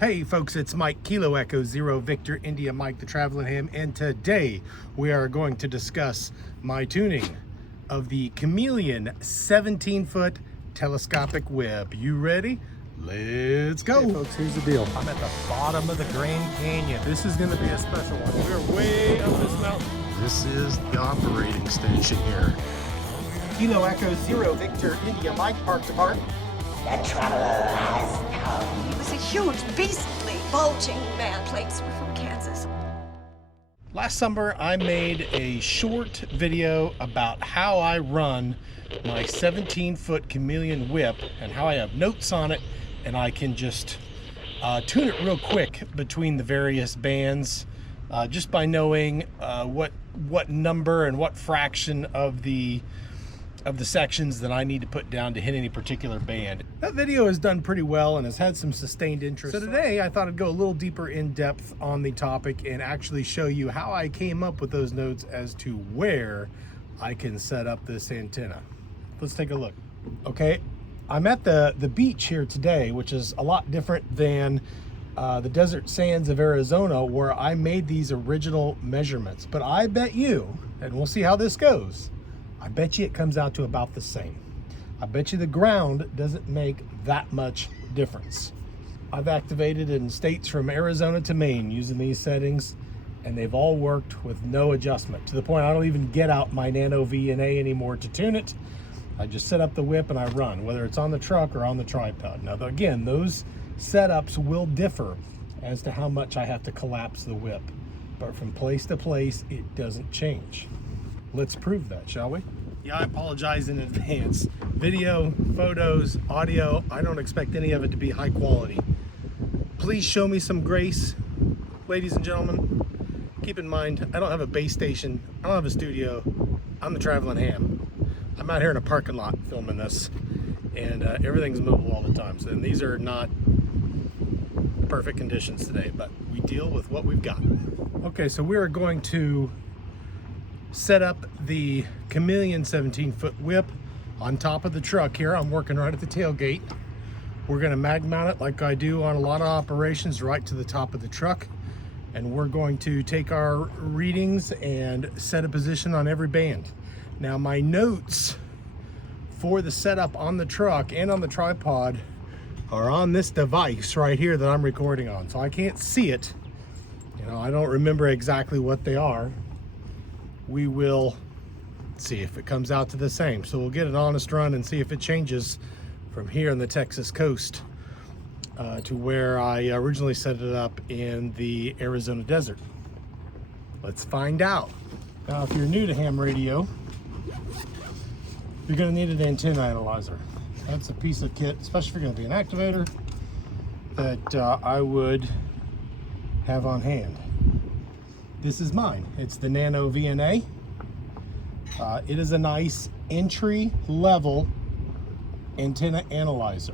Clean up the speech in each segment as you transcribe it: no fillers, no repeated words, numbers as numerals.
Hey folks, it's Mike, Kilo Echo Zero Victor India Mike, the Travelin Ham, and today we are going to discuss my tuning of the Chameleon 17-foot telescopic whip. You ready? Let's go. Okay, folks, here's the deal. I'm at the bottom of the Grand Canyon. This is going to be a special one. We're way up this mountain. This is the operating station here. Kilo Echo Zero Victor India Mike, park to park. The traveler has come. He was a huge, beastly, bulging man. Plates were from Kansas. Last summer, I made a short video about how I run my 17-foot Chameleon Whip and how I have notes on it, and I can just tune it real quick between the various bands just by knowing what number and what fraction of the sections that I need to put down to hit any particular band. That video has done pretty well and has had some sustained interest. So today I thought I'd go a little deeper in depth on the topic and actually show you how I came up with those notes as to where I can set up this antenna. Let's take a look. Okay, I'm at the beach here today, which is a lot different than the desert sands of Arizona, where I made these original measurements. But I bet you, and we'll see how this goes, I bet you it comes out to about the same. I bet you the ground doesn't make that much difference. I've activated in states from Arizona to Maine using these settings, and they've all worked with no adjustment, to the point I don't even get out my Nano VNA anymore to tune it. I just set up the whip and I run, whether it's on the truck or on the tripod. Now again, those setups will differ as to how much I have to collapse the whip, but from place to place, it doesn't change. Let's prove that, shall we? Yeah, I apologize in advance. Video, photos, audio, I don't expect any of it to be high quality. Please show me some grace, ladies and gentlemen. Keep in mind, I don't have a base station, I don't have a studio. I'm the Travelin Ham. I'm out here in a parking lot filming this, and everything's movable all the time. So these are not perfect conditions today, but we deal with what we've got. Okay, so we are going to set up the Chameleon 17-foot whip on top of the truck here. I'm working right at the tailgate. We're going to mag mount it like I do on a lot of operations right to the top of the truck, and we're going to take our readings and set a position on every band. Now my notes for the setup on the truck and on the tripod are on this device right here that I'm recording on, so I can't see it. You know, I don't remember exactly what they are. We will see if it comes out to the same. So we'll get an honest run and see if it changes from here on the Texas coast to where I originally set it up in the Arizona desert. Let's find out. Now, if you're new to ham radio, you're gonna need an antenna analyzer. That's a piece of kit, especially if you're gonna be an activator, that I would have on hand. This is mine. It's the Nano VNA. It is a nice entry-level antenna analyzer.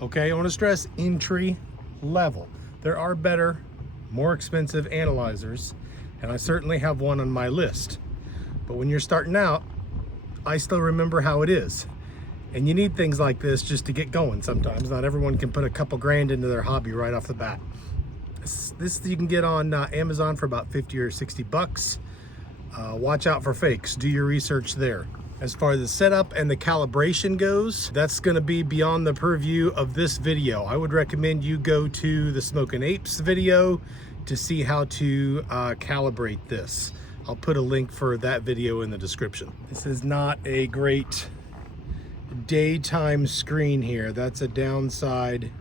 Okay, I want to stress entry level. There are better, more expensive analyzers, and I certainly have one on my list. But when you're starting out, I still remember how it is. And you need things like this just to get going sometimes. Not everyone can put a couple grand into their hobby right off the bat. This you can get on Amazon for about 50 or 60 bucks. Watch out for fakes. Do your research there. As far as the setup and the calibration goes, that's going to be beyond the purview of this video. I would recommend you go to TheSmokinApe's video to see how to calibrate this. I'll put a link for that video in the description. This is not a great daytime screen here. That's a downside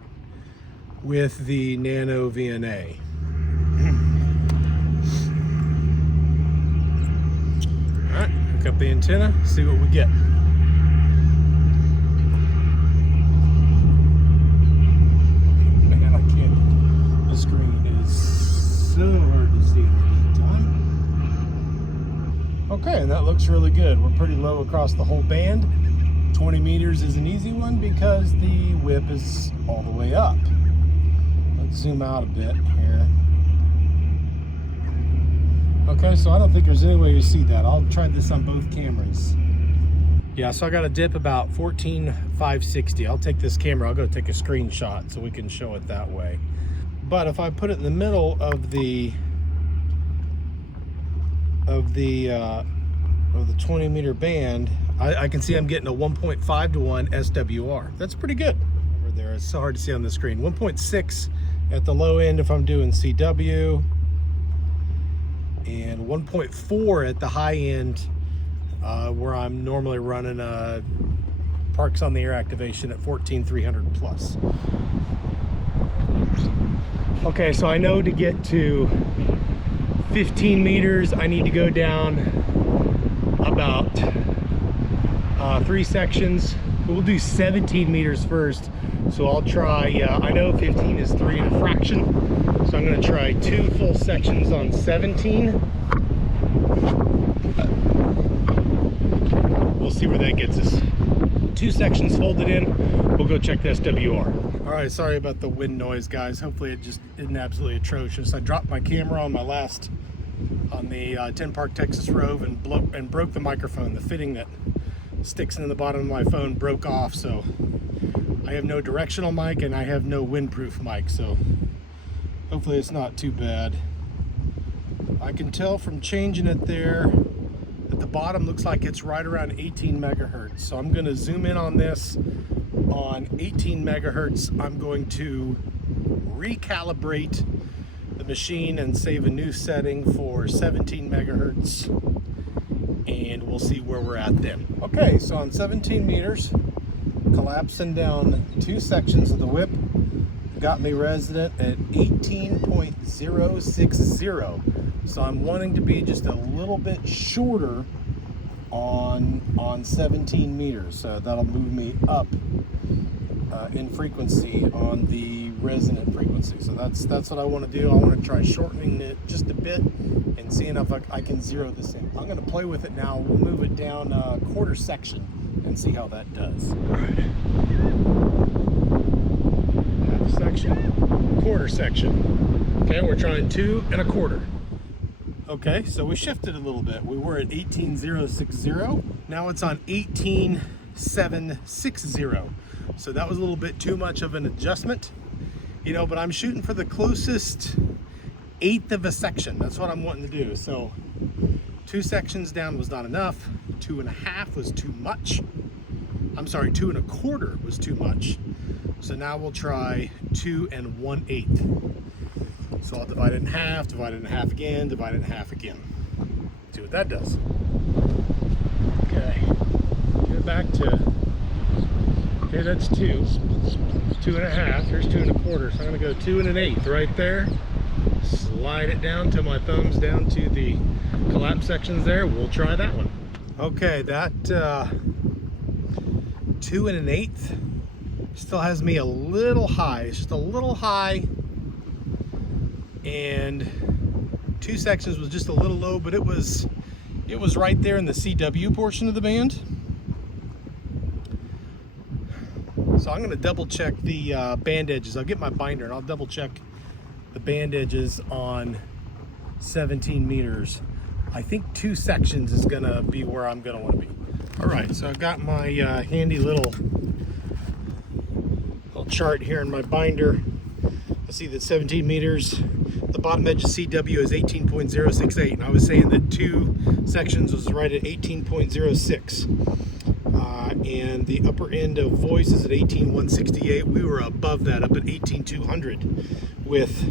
with the Nano VNA. All right, hook up the antenna, see what we get. Man, I can't. The screen is so hard to see in the daytime. Okay, and that looks really good. We're pretty low across the whole band. 20 meters is an easy one because the whip is all the way up. Zoom out a bit here. Okay, so I don't think there's any way you see that. I'll try this on both cameras. Yeah, so I got a dip about 14,560. I'll take this camera, I'll go take a screenshot so we can show it that way. But if I put it in the middle of the 20 meter band, I can see I'm getting a 1.5 to 1 SWR. That's pretty good over there. It's so hard to see on the screen. 1.6 at the low end if I'm doing CW, and 1.4 at the high end where I'm normally running Parks on the Air activation at 14,300 plus. Okay, so I know to get to 15 meters, I need to go down about 3 sections. We'll do 17 meters first. So I'll try, I know 15 is 3 and a fraction. So I'm gonna try 2 full sections on 17. We'll see where that gets us. 2 sections folded in, we'll go check the SWR. All right, sorry about the wind noise, guys. Hopefully it just isn't absolutely atrocious. I dropped my camera on the 10 Park Texas Rove and broke the microphone. The fitting that sticks in the bottom of my phone broke off, so I have no directional mic and I have no windproof mic, so hopefully it's not too bad. I can tell from changing it there that the bottom looks like it's right around 18 megahertz. So I'm going to zoom in on this on 18 megahertz. I'm going to recalibrate the machine and save a new setting for 17 megahertz, and we'll see where we're at then. Okay, so on 17 meters, collapsing down 2 sections of the whip, got me resident at 18.060. So I'm wanting to be just a little bit shorter on 17 meters. So that'll move me up in frequency on the resonant frequency. So that's what I want to do. I want to try shortening it just a bit and seeing if I can zero this in. I'm going to play with it now. We'll move it down a quarter section and see how that does. All right. Half section, quarter section. Okay, we're trying 2 1/4. Okay, so we shifted a little bit. We were at 18.060. Now it's on 18.760. So that was a little bit too much of an adjustment, you know, but I'm shooting for the closest 1/8 of a section. That's what I'm wanting to do. So 2 sections down was not enough. 2 1/2 was too much. I'm sorry, 2 1/4 was too much. So now we'll try 2 1/8. So I'll divide it in half again, divide it in half again. See what that does. Okay, get it back to, okay, that's 2. It's 2 1/2, here's 2 1/4. So I'm gonna go 2 1/8 right there. Slide it down till my thumb's down to the collapse sections there. We'll try that one. Okay, that 2 1/8 still has me a little high. It's just a little high, and 2 sections was just a little low, but it was right there in the CW portion of the band. So I'm going to double check the band edges. I'll get my binder and I'll double check the band edges on 17 meters. I think 2 sections is going to be where I'm going to want to be. All right, so I've got my handy little chart here in my binder. I see that 17 meters, the bottom edge of CW is 18.068, and I was saying that 2 sections was right at 18.06. And the upper end of voice is at 18.168. We were above that, up at 18.200 with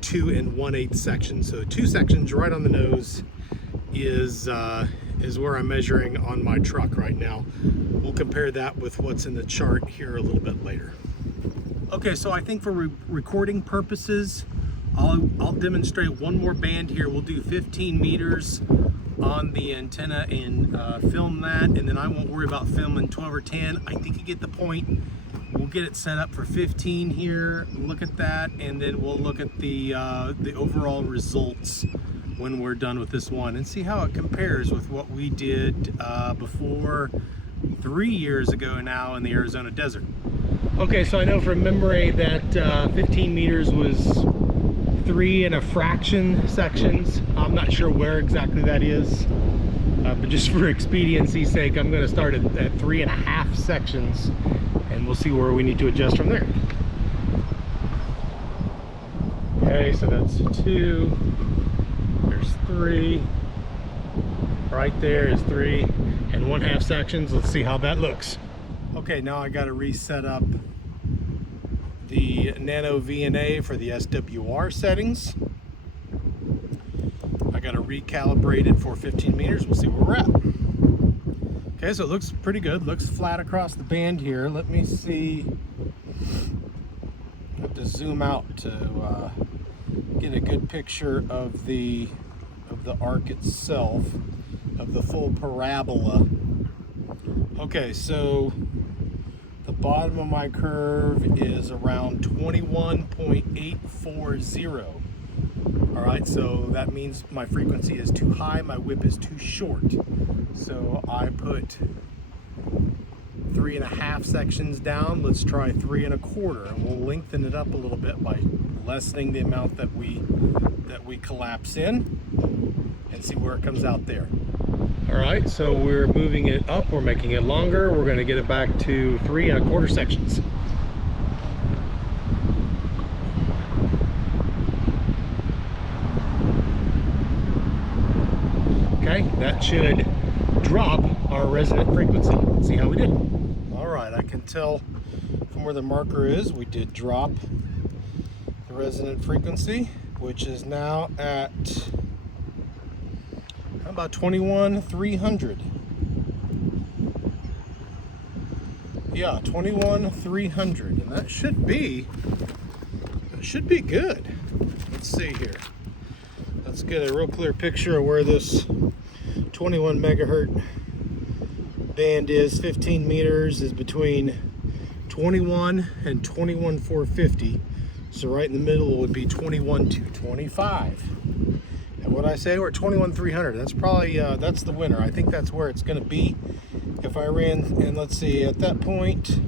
2 1/8 sections. So 2 sections right on the nose is where I'm measuring on my truck right now. We'll compare that with what's in the chart here a little bit later. Okay, so I think for recording purposes, I'll demonstrate one more band here. We'll do 15 meters on the antenna and film that, and then I won't worry about filming 12 or 10. I think you get the point. We'll get it set up for 15 here, look at that, and then we'll look at the overall results when we're done with this one and see how it compares with what we did before 3 years ago now in the Arizona desert. Okay, so I know from memory that 15 meters was 3 and a fraction sections. I'm not sure where exactly that is. but just for expediency's sake, I'm going to start at 3.5 sections, and we'll see where we need to adjust from there. Okay, so that's 2, there's 3, right there is 3 and 1/2 sections. Let's see how that looks. Okay, now I got to reset up the Nano VNA for the SWR settings. I got to recalibrate it for 15 meters. We'll see where we're at. Okay, so it looks pretty good. Looks flat across the band here. Let me see. I have to zoom out to get a good picture of the arc itself, of the full parabola. Okay, so the bottom of my curve is around 21.840. All right, so that means my frequency is too high, my whip is too short. So I put 3.5 sections down. Let's try 3.25, and we'll lengthen it up a little bit by lessening the amount that we collapse in, and see where it comes out there. All right, so we're moving it up, we're making it longer. We're going to get it back to 3.25 sections. Okay, that should drop our resonant frequency. Let's see how we did. All right, I can tell from where the marker is, we did drop the resonant frequency, which is now at about 21,300. Yeah, 21,300, and that should be good. Let's see here. Let's get a real clear picture of where this 21 megahertz band is. 15 meters is between 21 and 21,450. So right in the middle would be 21,225. And what I say, we're at 21,300. That's probably that's the winner. I think that's where it's going to be. If I ran, and let's see, at that point,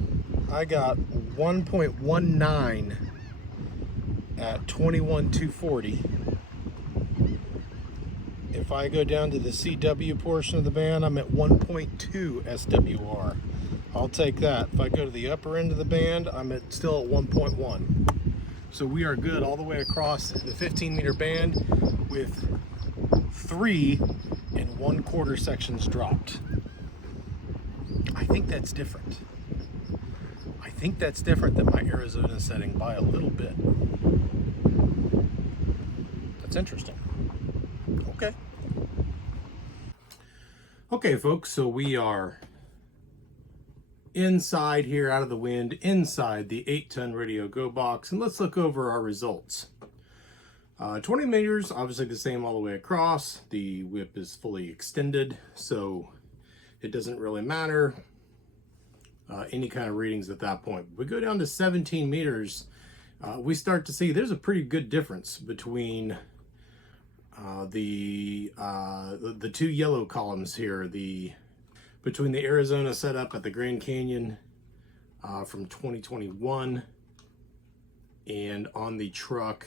I got 1.19 at 21,240. If I go down to the CW portion of the band, I'm at 1.2 SWR. I'll take that. If I go to the upper end of the band, I'm still at 1.1. So we are good all the way across the 15-meter band with 3 1/4 sections dropped. I think that's different. I think that's different than my Arizona setting by a little bit. That's interesting. Okay. Okay, folks, so we are inside here, out of the wind, inside the 8-ton Radio Go box, and let's look over our results. 20 meters, obviously the same all the way across. The whip is fully extended, so it doesn't really matter any kind of readings at that point. We go down to 17 meters, we start to see there's a pretty good difference between the 2 yellow columns here, between the Arizona setup at the Grand Canyon from 2021 and on the truck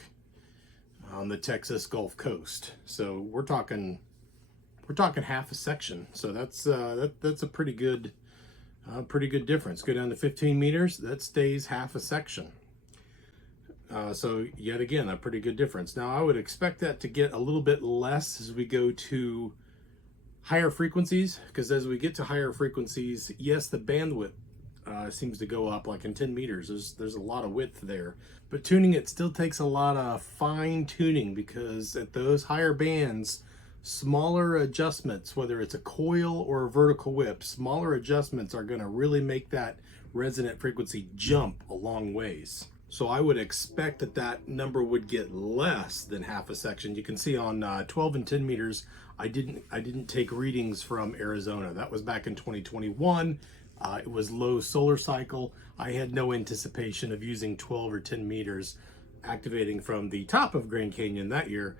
on the Texas Gulf Coast. So we're talking half a section. So that's a pretty good difference. Go down to 15 meters, that stays half a section. So yet again, a pretty good difference. Now I would expect that to get a little bit less as we go to higher frequencies, because as we get to higher frequencies, yes, the bandwidth seems to go up. Like in 10 meters, there's a lot of width there, but tuning it still takes a lot of fine tuning, because at those higher bands, smaller adjustments, whether it's a coil or a vertical whip, smaller adjustments are going to really make that resonant frequency jump a long ways. So I would expect that number would get less than half a section. You can see on 12 and 10 meters, I didn't take readings from Arizona. That was back in 2021. It was low solar cycle. I had no anticipation of using 12 or 10 meters activating from the top of Grand Canyon that year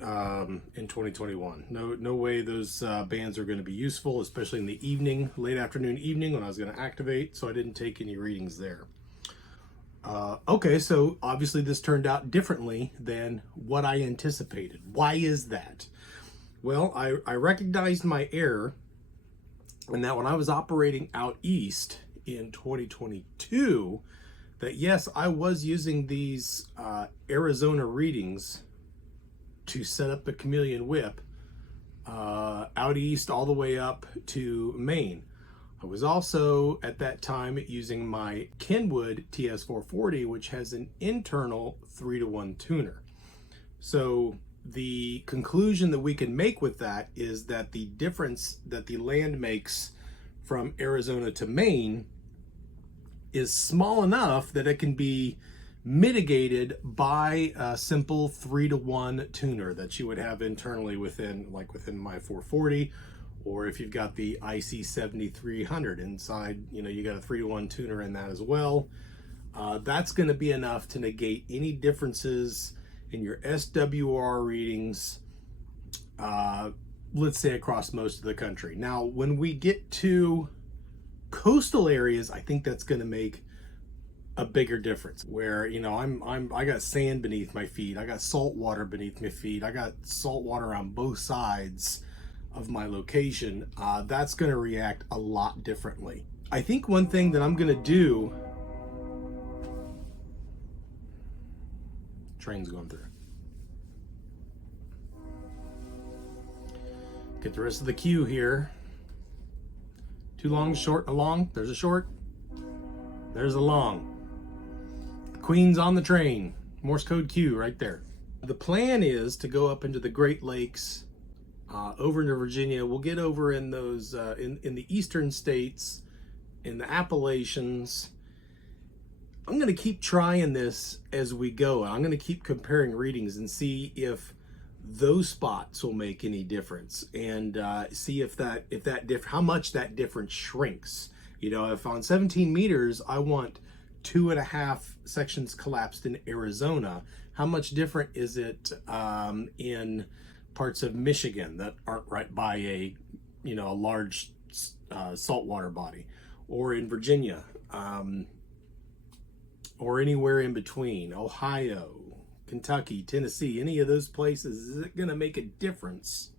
in 2021. No way those bands are going to be useful, especially in the evening, late afternoon, evening, when I was going to activate. So I didn't take any readings there. Okay, so obviously this turned out differently than what I anticipated. Why is that? Well, I recognized my error, and that when I was operating out east in 2022, that yes, I was using these Arizona readings to set up the Chameleon Whip out east all the way up to Maine. I was also at that time using my Kenwood TS440, which has an internal 3-to-1 tuner. So the conclusion that we can make with that is that the difference that the land makes from Arizona to Maine is small enough that it can be mitigated by a simple 3-to-1 tuner that you would have internally within my 440, or if you've got the IC 7300 inside, you got a 3-to-1 tuner in that as well. That's going to be enough to negate any differences in your SWR readings, let's say across most of the country. Now, when we get to coastal areas, I think that's going to make a bigger difference. Where I got sand beneath my feet, I got salt water beneath my feet, I got salt water on both sides of my location. That's going to react a lot differently. I think one thing that I'm going to do. Train's going through. Get the rest of the queue here. Too long, short, a long. There's a short. There's a long. The Queen's on the train. Morse code queue right there. The plan is to go up into the Great Lakes, over into Virginia. We'll get over in those in the eastern states, in the Appalachians. I'm going to keep trying this as we go. I'm going to keep comparing readings and see if those spots will make any difference, and see if how much that difference shrinks. If on 17 meters I want 2.5 sections collapsed in Arizona, how much different is it in parts of Michigan that aren't right by a large saltwater body, or in Virginia, or anywhere in between, Ohio, Kentucky, Tennessee, any of those places? Is it going to make a difference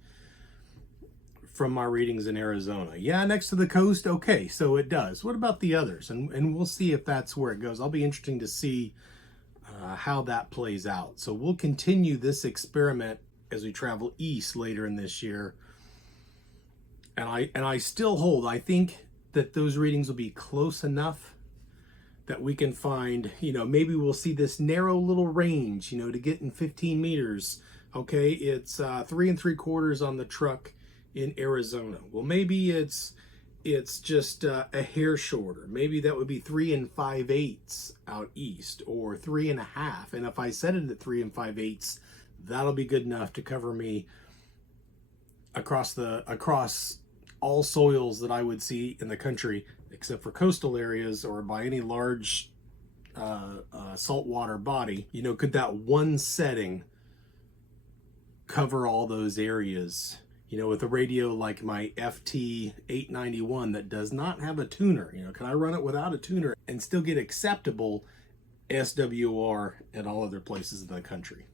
from my readings in Arizona? Yeah, next to the coast, okay, so it does. What about the others? And we'll see if that's where it goes. I'll be interesting to see how that plays out. So we'll continue this experiment as we travel east later in this year. And I still hold, I think that those readings will be close enough that we can find, maybe we'll see this narrow little range, to get in 15 meters. Okay, it's 3 3/4 on the truck in Arizona. Well, maybe it's just a hair shorter. Maybe that would be 3 5/8 out east, or 3 1/2. And if I set it at 3 5/8, that'll be good enough to cover me across all soils that I would see in the country, except for coastal areas or by any large saltwater body. Could that one setting cover all those areas? With a radio like my FT891 that does not have a tuner, can I run it without a tuner and still get acceptable SWR at all other places in the country?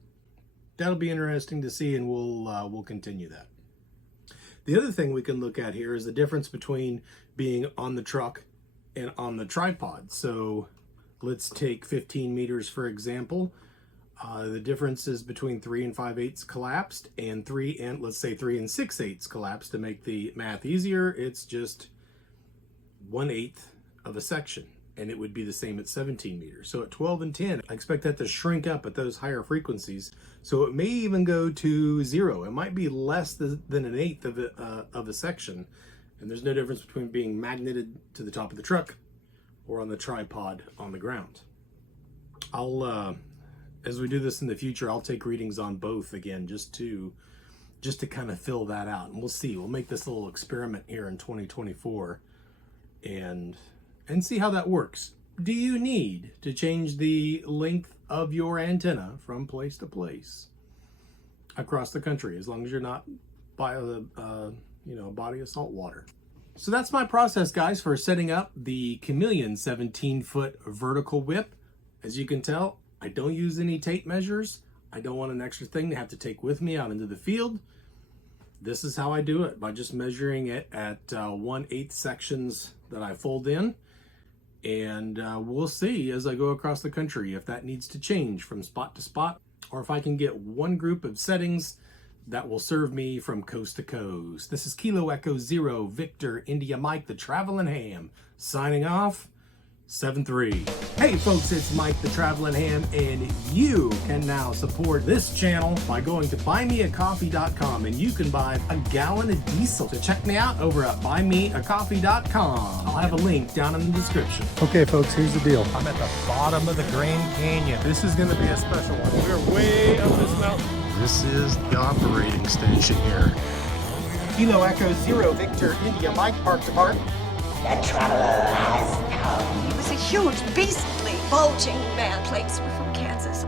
That'll be interesting to see, and we'll continue that. The other thing we can look at here is the difference between being on the truck and on the tripod. So let's take 15 meters for example. The difference is between 3 5/8 collapsed and 3 6/8 collapsed. To make the math easier, it's just 1/8 of a section, and it would be the same at 17 meters. So at 12 and 10, I expect that to shrink up at those higher frequencies. So it may even go to 0. It might be less than 1/8 of a section, and there's no difference between being magneted to the top of the truck or on the tripod on the ground. As we do this in the future, I'll take readings on both again, just to kind of fill that out, and we'll see. We'll make this little experiment here in 2024 and see how that works. Do you need to change the length of your antenna from place to place across the country, as long as you're not by a body of salt water? So that's my process, guys, for setting up the Chameleon 17-foot vertical whip. As you can tell, I don't use any tape measures. I don't want an extra thing to have to take with me out into the field. this is how I do it, by just measuring it at 1/8 sections that I fold in. And we'll see as I go across the country if that needs to change from spot to spot, or if I can get one group of settings that will serve me from coast to coast. This is Kilo Echo Zero Victor India Mike, the Travelin' Ham, signing off. 7-3. Hey folks, it's Mike the Travelin' Ham, and you can now support this channel by going to buymeacoffee.com, and you can buy a gallon of diesel. So check me out over at buymeacoffee.com. I'll have a link down in the description. Okay, folks, here's the deal. I'm at the bottom of the Grand Canyon. This is going to be a special one. We're way up this mountain. This is the operating station here. Kilo Echo Zero Victor India Mike, Park to Park. The traveler has come. He was a huge, beastly, bulging man. Plates were from Kansas.